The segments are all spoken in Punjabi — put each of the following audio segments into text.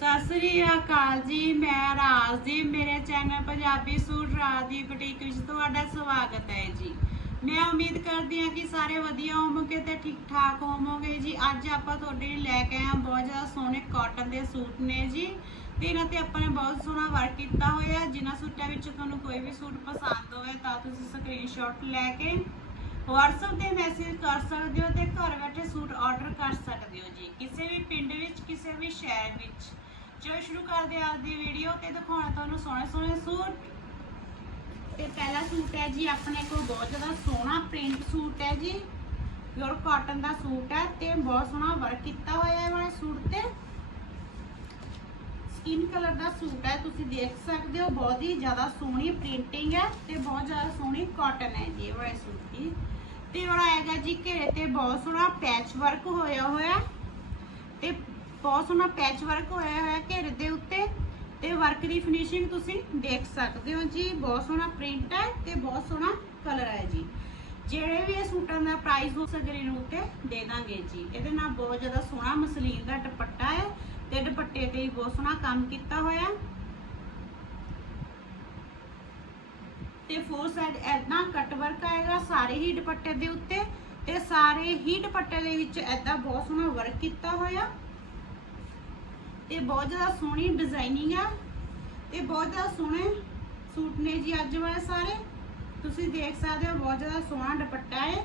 ਸਤਿ ਸ੍ਰੀ ਅਕਾਲ ਜੀ, ਮੈਂ ਰਾਜਦੀਪ ਮੇਰੇ ਚੈਨਲ ਪੰਜਾਬੀ ਸੂਟ ਰਾਜ ਦੀ ਬੁਟੀਕ ਵਿੱਚ ਤੁਹਾਡਾ ਸਵਾਗਤ ਹੈ ਜੀ। ਮੈਂ ਉਮੀਦ ਕਰਦੀ ਹਾਂ ਕਿ ਸਾਰੇ ਵਧੀਆ ਹੋਵੋਗੇ ਤੇ ਠੀਕ ਠਾਕ ਹੋਵੋਗੇ ਜੀ। ਅੱਜ ਆਪਾਂ ਤੁਹਾਡੇ ਲਈ ਲੈ ਕੇ ਆਏ ਹਾਂ ਬਹੁਤ ਜ਼ਿਆਦਾ ਸੋਹਣੇ ਕਾਟਨ ਦੇ ਸੂਟ ਨੇ ਜੀ। ਤੇ ਇਹਨਾਂ ਤੇ ਆਪਾਂ ਨੇ ਬਹੁਤ ਸੋਹਣਾ ਵਰਕ ਕੀਤਾ ਹੋਇਆ। ਹੈ ਜਿਨ੍ਹਾਂ ਸੂਟਾਂ ਵਿੱਚ ਤੁਹਾਨੂੰ ਕੋਈ ਵੀ ਸੂਟ ਪਸੰਦ ਹੋਵੇ ਤਾਂ ਤੁਸੀਂ ਸਕਰੀਨਸ਼ਾਟ ਲੈ ਕੇ WhatsApp ਤੇ ਮੈਸੇਜ ਕਰ ਸਕਦੇ ਹੋ ਤੇ ਘਰ ਬੈਠੇ ਸੂਟ ਆਰਡਰ ਕਰ ਸਕਦੇ ਹੋ ਜੀ। ਕਿਸੇ ਵੀ ਪਿੰਡ ਵਿੱਚ, ਕਿਸੇ ਵੀ ਸ਼ਹਿਰ ਵਿੱਚ। ਚਲੋ ਸ਼ੁਰੂ ਕਰਦੇ ਹਾਂ ਅੱਜ ਦੀ ਵੀਡੀਓ ਤੇ ਦਿਖਾਉਣਾ ਤੁਹਾਨੂੰ ਸੋਹਣੇ ਸੋਹਣੇ ਸੂਟ। ਤੇ ਪਹਿਲਾ ਸੂਟ ਹੈ ਜੀ ਆਪਣੇ ਕੋਲ ਬਹੁਤ ਜ਼ਿਆਦਾ ਸੋਹਣਾ ਪ੍ਰਿੰਟ ਸੂਟ ਹੈ ਜੀ। ਪਿਓਰ ਕਾਟਨ ਦਾ ਸੂਟ ਹੈ ਤੇ ਬਹੁਤ ਸੋਹਣਾ ਵਰਕ ਕੀਤਾ ਹੋਇਆ ਹੈ ਵਾਲੇ ਸੂਟ ਤੇ। ਸਕਿਨ ਕਲਰ ਦਾ ਸੂਟ ਹੈ, ਤੁਸੀਂ ਦੇਖ ਸਕਦੇ ਹੋ, ਬਹੁਤ ਹੀ ਜ਼ਿਆਦਾ ਸੋਹਣੀ ਪ੍ਰਿੰਟਿੰਗ ਹੈ ਤੇ ਬਹੁਤ ਜ਼ਿਆਦਾ ਸੋਹਣੀ ਕਾਟਨ ਹੈ ਜੀ ਇਹ ਵਾਲੇ ਸੂਟ ਦੀ। ਤੇ ਵਾਲਾ ਆਏਗਾ ਜੀ ਘੇਰੇ ਤੇ ਬਹੁਤ ਸੋਹਣਾ ਪੈਚ ਵਰਕ ਹੋਇਆ ਹੋਇਆ ਤੇ ਬਹੁਤ ਸੋਹਣਾ ਪੈਚ ਵਰਕ ਹੋਇਆ ਹੋਇਆ ਘੇਰੇ ਦੇ ਉੱਤੇ ਤੇ ਵਰਕ ਦੀ ਫਿਨਿਸ਼ਿੰਗ ਤੁਸੀਂ ਦੇਖ ਸਕਦੇ ਹੋ ਜੀ। ਬਹੁਤ ਸੋਹਣਾ ਪ੍ਰਿੰਟ ਹੈ ਤੇ ਬਹੁਤ ਸੋਹਣਾ ਕਲਰ ਹੈ ਜੀ। ਜਿਹੜੇ ਵੀ ਇਹ ਸੂਟਾਂ ਦਾ ਪ੍ਰਾਈਸ ਹੋ ਸਕਰੀਨ ਉੱਤੇ ਦੇ ਦਾਂਗੇ ਜੀ। ਇਹਦੇ ਨਾਲ ਬਹੁਤ ਜ਼ਿਆਦਾ ਸੋਹਣਾ ਮਸਲੀਨ ਦਾ ਦੁਪੱਟਾ ਹੈ ਤੇ ਦੁਪੱਟੇ ਤੇ ਬਹੁਤ ਸੋਹਣਾ ਕੰਮ ਕੀਤਾ ਹੋਇਆ। ਤੇ ਫੋਰ ਸਾਈਡ ਐਦਾਂ ਕੱਟ ਵਰਕ ਆਏਗਾ ਸਾਰੇ ਹੀ ਦੁਪੱਟੇ ਦੇ ਉੱਤੇ ਤੇ ਸਾਰੇ ਹੀ ਦੁਪੱਟੇ ਦੇ ਵਿੱਚ ਐਦਾਂ ਬਹੁਤ ਸੋਹਣਾ ਵਰਕ ਕੀਤਾ ਹੋਇਆ। ਤੇ ਬਹੁਤ ਜ਼ਿਆਦਾ ਸੋਹਣੀ ਡਿਜ਼ਾਈਨਿੰਗ ਆ। ਤੇ ਬਹੁਤ ਜ਼ਿਆਦਾ ਸੋਹਣੇ ਸੂਟ ਨੇ ਜੀ ਅੱਜ ਵਾਲੇ ਸਾਰੇ। ਤੁਸੀਂ ਦੇਖ ਸਕਦੇ ਹੋ ਬਹੁਤ ਜ਼ਿਆਦਾ ਸੋਹਣਾ ਦੁਪੱਟਾ ਹੈ।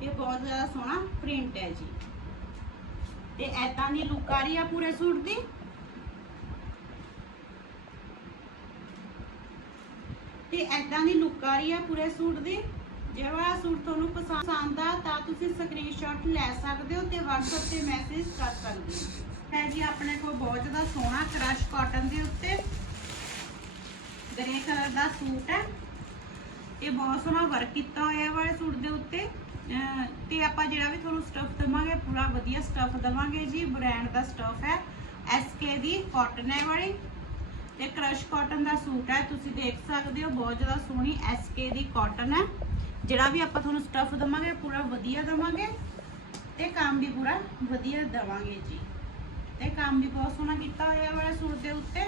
ਤੇ ਬਹੁਤ ਜ਼ਿਆਦਾ ਸੋਹਣਾ ਪ੍ਰਿੰਟ ਹੈ ਜੀ। ਤੇ ਐਦਾਂ ਦੀ ਲੁੱਕ ਆ ਰਹੀ ਆ ਪੂਰੇ ਸੂਟ ਦੀ। ਤੇ ਐਦਾਂ ਦੀ ਲੁੱਕ ਆ ਰਹੀ ਆ ਪੂਰੇ ਸੂਟ ਦੀ। ਜਿਹੜਾ ਸੂਟ ਤੁਹਾਨੂੰ ਪਸੰਦ ਆ ਤਾਂ ਤੁਸੀਂ ਸਕਰੀਨਸ਼ਾਟ ਲੈ ਸਕਦੇ ਹੋ ਤੇ WhatsApp ਤੇ ਮੈਸੇਜ ਕਰ ਸਕਦੇ ਹੋ। ਹੈ ਜੀ, ਆਪਣੇ ਕੋਲ ਬਹੁਤ ਜ਼ਿਆਦਾ ਸੋਹਣਾ ਕ੍ਰਸ਼ ਕਾਟਨ ਦੇ ਉੱਤੇ। ਗ੍ਰੇ ਕਲਰ ਦਾ ਸੂਟ ਹੈ। ਇਹ ਬਹੁਤ ਸੋਹਣਾ ਵਰਕ ਕੀਤਾ ਹੋਇਆ ਵਾਲੇ ਸੂਟ ਦੇ ਉੱਤੇ। ਤੇ ਆਪਾਂ ਜਿਹੜਾ ਵੀ ਤੁਹਾਨੂੰ ਸਟਫ ਦਵਾਂਗੇ, ਪੂਰਾ ਵਧੀਆ ਸਟਫ ਦਵਾਂਗੇ ਜੀ। ਬ੍ਰਾਂਡ ਦਾ ਸਟਫ ਹੈ। SK ਦੀ ਕਾਟਨ ਹੈ ਵਾਲੀ। ਤੇ ਕ੍ਰਸ਼ ਕਾਟਨ ਦਾ ਸੂਟ ਹੈ। ਤੁਸੀਂ ਦੇਖ ਸਕਦੇ ਹੋ, ਬਹੁਤ ਜ਼ਿਆਦਾ ਸੋਹਣੀ SK ਦੀ ਕਾਟਨ ਹੈ। ਜਿਹੜਾ ਵੀ ਆਪਾਂ ਤੁਹਾਨੂੰ ਸਟਫ ਦਵਾਂਗੇ, ਪੂਰਾ ਵਧੀਆ ਦਵਾਂਗੇ। ਤੇ ਕੰਮ ਵੀ ਪੂਰਾ ਵਧੀਆ ਦਵਾਂਗੇ ਜੀ। ਤੇ ਕੰਮ ਵੀ ਬਹੁਤ ਸੋਹਣਾ ਕੀਤਾ ਹੋਇਆ ਵਾਲਾ ਸੂਟ ਦੇ ਉੱਤੇ।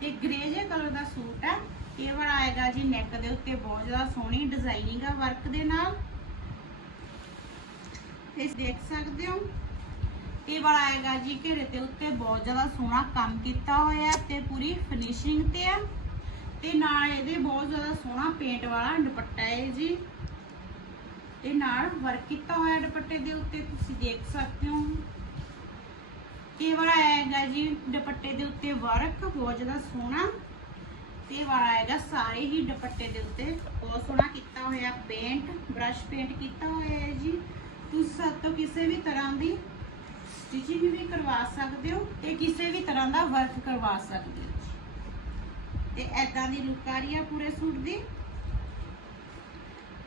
ਤੇ ਗ੍ਰੇ ਜਿਹੇ ਕਲਰ ਦਾ ਸੂਟ ਹੈ। ਇਹ ਵਾਲਾ ਆਏਗਾ ਜੀ ਨੈਕ ਦੇ ਉੱਤੇ, ਬਹੁਤ ਜ਼ਿਆਦਾ ਸੋਹਣੀ ਡਿਜ਼ਾਈਨਿੰਗ ਆ ਵਰਕ ਦੇ ਨਾਲ। ਤੇ ਦੇਖ ਸਕਦੇ ਹੋ। ਇਹ ਵਾਲਾ ਆਏਗਾ ਜੀ ਘੇਰੇ ਦੇ ਉੱਤੇ, ਬਹੁਤ ਜ਼ਿਆਦਾ ਸੋਹਣਾ ਕੰਮ ਕੀਤਾ ਹੋਇਆ ਹੈ ਤੇ ਪੂਰੀ ਫਿਨਿਸ਼ਿੰਗ ਤੇ ਆ। ਤੇ ਨਾਲ ਇਹਦੇ ਬਹੁਤ ਜ਼ਿਆਦਾ ਸੋਹਣਾ ਪੇਂਟ ਵਾਲਾ ਦੁਪੱਟਾ ਹੈ ਜੀ। ਤੇ ਨਾਲ ਵਰਕ ਕੀਤਾ ਹੋਇਆ ਦੁਪੱਟੇ ਦੇ ਉੱਤੇ ਤੁਸੀਂ ਦੇਖ ਸਕਦੇ ਹੋ। ਇਹ ਵਾਲਾ ਆਏਗਾ ਜੀ, ਦੁਪੱਟੇ ਦੇ ਉੱਤੇ ਵਰਕ, ਬਹੁਤ ਜ਼ਿਆਦਾ ਸੋਹਣਾ। ਤੇ ਵਾਲਾ ਆਏਗਾ, ਸਾਰੇ ਹੀ ਦੁਪੱਟੇ ਦੇ ਉੱਤੇ। ਬਹੁਤ ਸੋਹਣਾ ਕੀਤਾ ਹੋਇਆ ਪੇਂਟ ਬ੍ਰਸ਼ ਪੇਂਟ ਕੀਤਾ ਹੋਇਆ ਹੈ ਜੀ। ਤੁਸੀਂ ਸਾਡੇ ਤੋਂ ਕਿਸੇ ਵੀ ਤਰ੍ਹਾਂ ਦੀ ਸਟਿਚਿੰਗ ਵੀ ਕਰਵਾ ਸਕਦੇ ਹੋ ਤੇ ਕਿਸੇ ਵੀ ਤਰ੍ਹਾਂ ਦਾ ਵਰਕ ਕਰਵਾ ਸਕਦੇ ਹੋ ਜੀ। ਤੇ ਐਦਾਂ ਦੀ ਲੁੱਕ ਆ ਰਹੀ ਆ ਪੂਰੇ ਸੂਟ ਦੀ।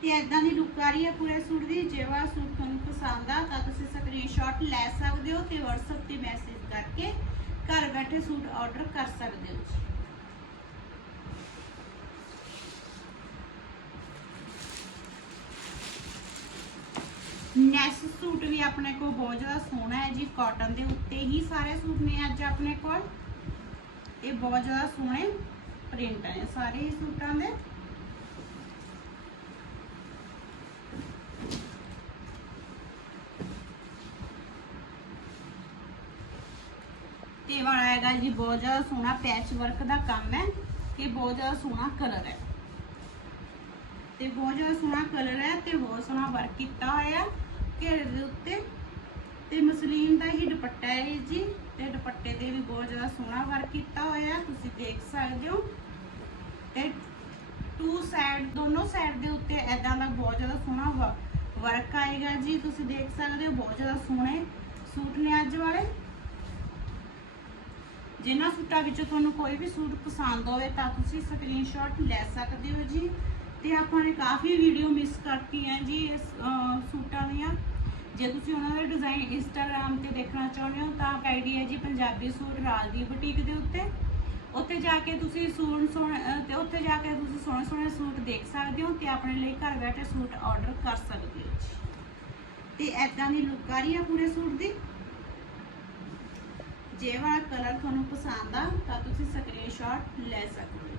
ਤੇ ਐਦਾਂ ਦੀ ਲੁੱਕ ਆ ਰਹੀ ਆ ਪੂਰੇ ਸੂਟ ਦੀ, ਜੇ ਸੂਟ ਤੁਹਾਨੂੰ ਪਸੰਦ ਆ, ਤਾਂ ਤੁਸੀਂ ਸਕਰੀਨਸ਼ਾਟ ਲੈ ਸਕਦੇ ਹੋ ਤੇ WhatsApp ਤੇ ਮੈਸੇਜ ਕਰਕੇ ਘਰ ਬੈਠੇ ਸੂਟ ਆਰਡਰ ਕਰ ਸਕਦੇ ਹੋ ਜੀ। ਨੈਸ ਸੂਟ ਵੀ ਆਪਣੇ ਕੋਲ ਬਹੁਤ ਜ਼ਿਆਦਾ ਸੋਹਣਾ ਹੈ ਜੀ ਕਾਟਨ ਦੇ ਉੱਤੇ ਹੀ ਸਾਰੇ ਸੂਟ ਨੇ ਅੱਜ ਆਪਣੇ ਕੋਲ। ਇਹ ਬਹੁਤ ਜ਼ਿਆਦਾ ਸੋਹਣੇ ਪ੍ਰਿੰਟ ਹੈ ਸਾਰੇ ਹੀ ਸੂਟਾਂ ਦੇ। ਤੇ ਵਾਲਾ ਹੈਗਾ ਜੀ, ਬਹੁਤ ਜ਼ਿਆਦਾ ਸੋਹਣਾ ਪੈਚ ਵਰਕ ਦਾ ਕੰਮ ਹੈ ਤੇ ਬਹੁਤ ਜ਼ਿਆਦਾ ਸੋਹਣਾ ਕਲਰ ਹੈ। ਤੇ ਬਹੁਤ ਜ਼ਿਆਦਾ ਸੋਹਣਾ ਕਲਰ ਹੈ ਤੇ ਬਹੁਤ ਸੋਹਣਾ ਵਰਕ ਕੀਤਾ ਹੋਇਆ ਘੇਰੇ ਦੇ ਉੱਤੇ। ਤੇ ਮਸਲੀਨ ਦਾ ਹੀ ਦੁਪੱਟਾ ਹੈ ਜੀ, ਤੇ ਦੁਪੱਟੇ ਤੇ ਵੀ ਬਹੁਤ ਜ਼ਿਆਦਾ ਸੋਹਣਾ ਵਰਕ ਕੀਤਾ ਹੋਇਆ, ਤੁਸੀਂ ਦੇਖ ਸਕਦੇ ਹੋ। ਤੇ ਟੂ ਸਾਈਡ ਦੋਨੋਂ ਸਾਈਡ ਦੇ ਉੱਤੇ ਐਦਾਂ ਦਾ ਬਹੁਤ ਜ਼ਿਆਦਾ ਸੋਹਣਾ ਵਰਕ ਆਏਗਾ ਜੀ, ਤੁਸੀਂ ਦੇਖ ਸਕਦੇ ਹੋ, ਬਹੁਤ ਜ਼ਿਆਦਾ ਸੋਹਣੇ ਸੂਟ ਨੇ ਅੱਜ ਵਾਲੇ। ਜਿਨ੍ਹਾਂ ਸੂਟਾਂ ਵਿੱਚੋਂ ਤੁਹਾਨੂੰ ਕੋਈ ਵੀ ਸੂਟ ਪਸੰਦ ਹੋਵੇ ਤਾਂ ਤੁਸੀਂ ਸਕਰੀਨਸ਼ਾਟ ਲੈ ਸਕਦੇ ਹੋ ਜੀ। ਤੇ ਆਪਾਂ ਨੇ ਕਾਫੀ ਵੀਡੀਓ ਮਿਸ ਕਰਤੀਆਂ ਜੀ ਇਸ ਸੂਟਾਂ ਦੀਆਂ। ਜੇ ਤੁਸੀਂ ਉਹਨਾਂ ਦੇ ਡਿਜ਼ਾਈਨ ਇੰਸਟਾਗ੍ਰam ਤੇ ਦੇਖਣਾ ਚਾਹੁੰਦੇ ਹੋ ਤਾਂ ਆਈਡੀ ਹੈ ਜੀ ਪੰਜਾਬੀ ਸੂਟ ਰਾਜ ਦੀ ਬੁਟੀਕ ਦੇ ਉੱਤੇ। ਉੱਥੇ ਜਾ ਕੇ ਤੁਸੀਂ ਸੂਟ ਸੋਹਣੇ ਅਹ, ਤੇ ਉੱਥੇ ਜਾ ਕੇ ਤੁਸੀਂ ਸੋਹਣੇ ਸੋਹਣੇ ਸੂਟ ਦੇਖ ਸਕਦੇ ਹੋ ਤੇ ਆਪਣੇ ਲਈ ਘਰ ਬੈਠੇ ਸੂਟ ਆਰਡਰ ਕਰ ਸਕਦੇ ਹੋ ਜੀ। ਤੇ ਐਦਾਂ ਦੀ ਲੁੱਕ ਆ ਰਹੀ ਹੈ ਪੂਰੇ ਸੂਟ ਦੀ? ਜੇ ਵਾਲਾ ਕਲਰ ਤੁਹਾਨੂੰ ਪਸੰਦ ਆ, ਤਾਂ ਤੁਸੀਂ ਸਕਰੀਨਸ਼ਾਟ ਲੈ ਸਕਦੇ ਹੋ।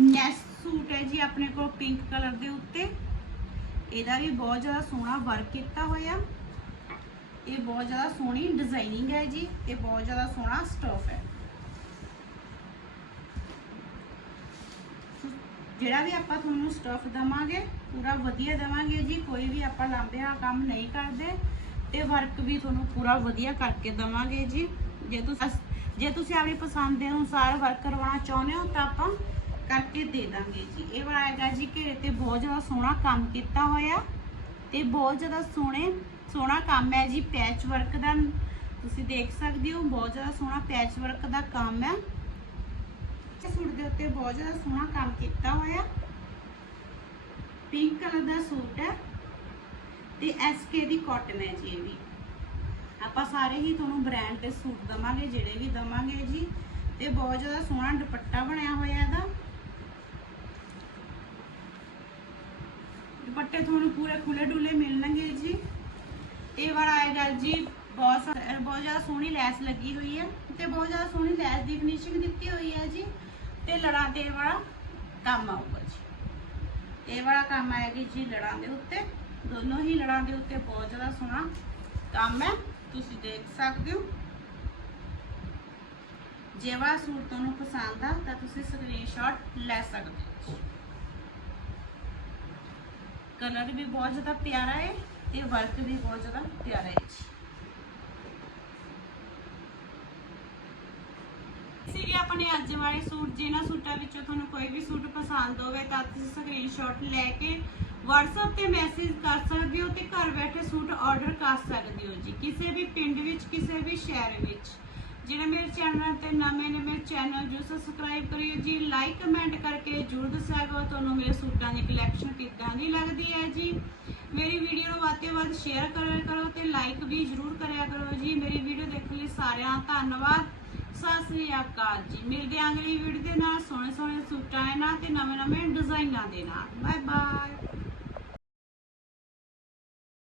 ਨੈਕਸਟ ਸੂਟ ਹੈ ਜੀ ਆਪਣੇ ਕੋਲ ਪਿੰਕ ਕਲਰ ਦੇ ਉੱਤੇ। ਇਹਦਾ ਵੀ ਬਹੁਤ ਜ਼ਿਆਦਾ ਸੋਹਣਾ ਵਰਕ ਕੀਤਾ ਹੋਇਆ। ਇਹ ਬਹੁਤ ਜ਼ਿਆਦਾ ਸੋਹਣੀ ਡਿਜ਼ਾਈਨਿੰਗ ਹੈ ਜੀ। ਤੇ ਬਹੁਤ ਜ਼ਿਆਦਾ ਸੋਹਣਾ ਸਟਫ ਹੈ। ਜਿਹੜਾ ਵੀ ਆਪਾਂ ਤੁਹਾਨੂੰ ਸਟਫ ਦਵਾਂਗੇ, ਪੂਰਾ ਵਧੀਆ ਦਵਾਂਗੇ ਜੀ, ਕੋਈ ਵੀ ਆਪਾਂ ਲਾਂਬਿਆ ਕੰਮ ਨਹੀਂ ਕਰਦੇ, ਤੇ ਵਰਕ ਵੀ ਤੁਹਾਨੂੰ ਪੂਰਾ ਵਧੀਆ ਕਰਕੇ ਦਵਾਂਗੇ ਜੀ। ਜੇ ਤੁਸੀਂ ਜੇ ਤੁਸੀਂ ਆਪਣੀ ਪਸੰਦ ਦੇ ਅਨੁਸਾਰ ਵਰਕ ਕਰਵਾਉਣਾ ਚਾਹੁੰਦੇ ਹੋ, ਤਾਂ ਆਪਾਂ ਕਰਕੇ ਦੇ ਦਾਂਗੇ ਜੀ। ਇਹ ਵਾਲਾ ਹੈਗਾ ਜੀ ਘੇਰੇ ਤੇ ਬਹੁਤ ਜ਼ਿਆਦਾ ਸੋਹਣਾ ਕੰਮ ਕੀਤਾ ਹੋਇਆ, ਤੇ ਬਹੁਤ ਜ਼ਿਆਦਾ ਸੋਹਣੇ, ਸੋਹਣਾ ਕੰਮ ਹੈ ਜੀ ਪੈਚ ਵਰਕ ਦਾ। ਤੁਸੀਂ ਦੇਖ ਸਕਦੇ ਹੋ, ਬਹੁਤ ਜ਼ਿਆਦਾ ਸੋਹਣਾ ਪੈਚ ਵਰਕ ਦਾ ਕੰਮ ਹੈ। ਸੂਟ ਦੇ ਉੱਤੇ ਬਹੁਤ ਜ਼ਿਆਦਾ ਸੋਹਣਾ ਕੰਮ ਕੀਤਾ ਹੋਇਆ। ਪਿੰਕ ਕਲਰ ਦਾ ਸੂਟ ਹੈ ਤੇ ਐਸਕੇ ਦੀ ਕਾਟਨ ਹੈ ਜੀ ਇਹ ਵੀ। ਆਪਾਂ ਸਾਰੇ ਹੀ ਤੁਹਾਨੂੰ ਬ੍ਰਾਂਡ ਦੇ ਸੂਟ ਦਵਾਂਗੇ, ਜਿਹੜੇ ਵੀ ਦਵਾਂਗੇ ਜੀ। ਤੇ ਬਹੁਤ ਜ਼ਿਆਦਾ ਸੋਹਣਾ ਦੁਪੱਟਾ ਬਣਿਆ ਹੋਇਆ ਇਹਦਾ। ਦੁਪੱਟੇ ਤੁਹਾਨੂੰ ਪੂਰੇ ਖੁੱਲੇ ਡੁੱਲੇ ਮਿਲਣਗੇ ਜੀ। ਇਹ ਵਾਲਾ ਆਏਗਾ ਜੀ, ਬਹੁਤ ਬਹੁਤ ਜ਼ਿਆਦਾ ਸੋਹਣੀ ਲੈਸ ਲੱਗੀ ਹੋਈ ਹੈ ਤੇ ਬਹੁਤ ਜ਼ਿਆਦਾ ਸੋਹਣੀ ਲੈਸ ਦੀ ਫਿਨਿਸ਼ਿੰਗ ਦਿੱਤੀ ਹੋਈ ਹੈ ਜੀ। ਤੇ ਲੜਾਂ ਦੇ ਵਾਲਾ ਕੰਮ ਆਊਗਾ ਜੀ। ਇਹ ਵਾਲਾ ਕੰਮ ਆਏਗਾ ਜੀ ਲੜਾਂ ਦੇ ਉੱਤੇ। ਦੋਨੋਂ ਹੀ ਲੜਾਂ ਦੇ ਉੱਤੇ ਬਹੁਤ ਜ਼ਿਆਦਾ ਸੋਹਣਾ ਕੰਮ ਹੈ। ਤੁਸੀਂ ਦੇਖ ਸਕਦੇ ਹੋ। ਜੇ ਵਾਲਾ ਸੂਟ ਤੁਹਾਨੂੰ ਪਸੰਦ ਆ, ਤਾਂ ਤੁਸੀਂ ਸਕਰੀਨਸ਼ਾਟ ਲੈ ਸਕਦੇ ਹੋ ਕਲਰ ਵੀ ਬਹੁਤ ਜ਼ਿਆਦਾ ਪਿਆਰਾ ਹੈ ਤੇ ਵਰਕ ਵੀ ਬਹੁਤ ਜ਼ਿਆਦਾ ਪਿਆਰਾ ਹੈ ਜੀ। ਆਪਣੇ ਅੱਜ ਵਾਲੇ ਸੂਟ ਜਿਨ੍ਹਾਂ ਸੂਟਾਂ ਵਿੱਚੋਂ ਤੁਹਾਨੂੰ ਕੋਈ ਵੀ ਸੂਟ ਪਸੰਦ ਹੋਵੇ ਤਾਂ ਤੁਸੀਂ ਸਕਰੀਨਸ਼ਾਟ ਲੈ ਕੇ WhatsApp ਤੇ ਮੈਸੇਜ ਕਰ ਸਕਦੇ ਹੋ ਤੇ ਘਰ ਬੈਠੇ ਸੂਟ ਆਰਡਰ ਕਰ ਸਕਦੇ ਹੋ ਜੀ। ਕਿਸੇ ਵੀ ਪਿੰਡ ਵਿੱਚ, ਕਿਸੇ ਵੀ ਸ਼ਹਿਰ ਵਿੱਚ। ਜਿਹੜੇ ਮੇਰੇ ਚੈਨਲ ਤੇ ਨਵੇਂ ਨੇ, ਮੇਰੇ ਚੈਨਲ ਨੂੰ ਸਬਸਕ੍ਰਾਈਬ ਕਰਿਓ ਜੀ। ਲਾਈਕ ਕਮੈਂਟ ਕਰਕੇ ਜਰੂਰ ਦੱਸਿਆ ਤੁਹਾਨੂੰ ਮੇਰੇ ਸੂਟਾਂ ਦੀ ਕਲੈਕਸ਼ਨ ਕਿੱਦਾਂ ਦੀ ਲੱਗਦੀ ਹੈ ਜੀ। ਮੇਰੀ ਵੀਡੀਓ ਨੂੰ ਵੱਧ ਤੋਂ ਵੱਧ ਸ਼ੇਅਰ ਕਰਿਆ ਕਰੋ ਤੇ ਲਾਈਕ ਵੀ ਜਰੂਰ ਕਰਿਆ ਕਰੋ ਜੀ। ਮੇਰੀ ਵੀਡੀਓ ਦੇਖਣ ਲਈ ਸਾਰਿਆਂ ਦਾ ਧੰਨਵਾਦ। ਸਤਿ ਸ੍ਰੀ ਅਕਾਲ ਜੀ। ਮਿਲਦੇ ਹਾਂ ਅਗਲੀ ਵੀਡੀਓ ਦੇ ਨਾਲ। ਸੋਹਣੇ ਸੋਹਣੇ ਸੂਟਾਂ ਦੇ ਨਾਲ ਤੇ ਨਵੇਂ ਨਵੇਂ ਡਿਜ਼ਾਈਨਾਂ ਦੇ ਨਾਲ। Bye bye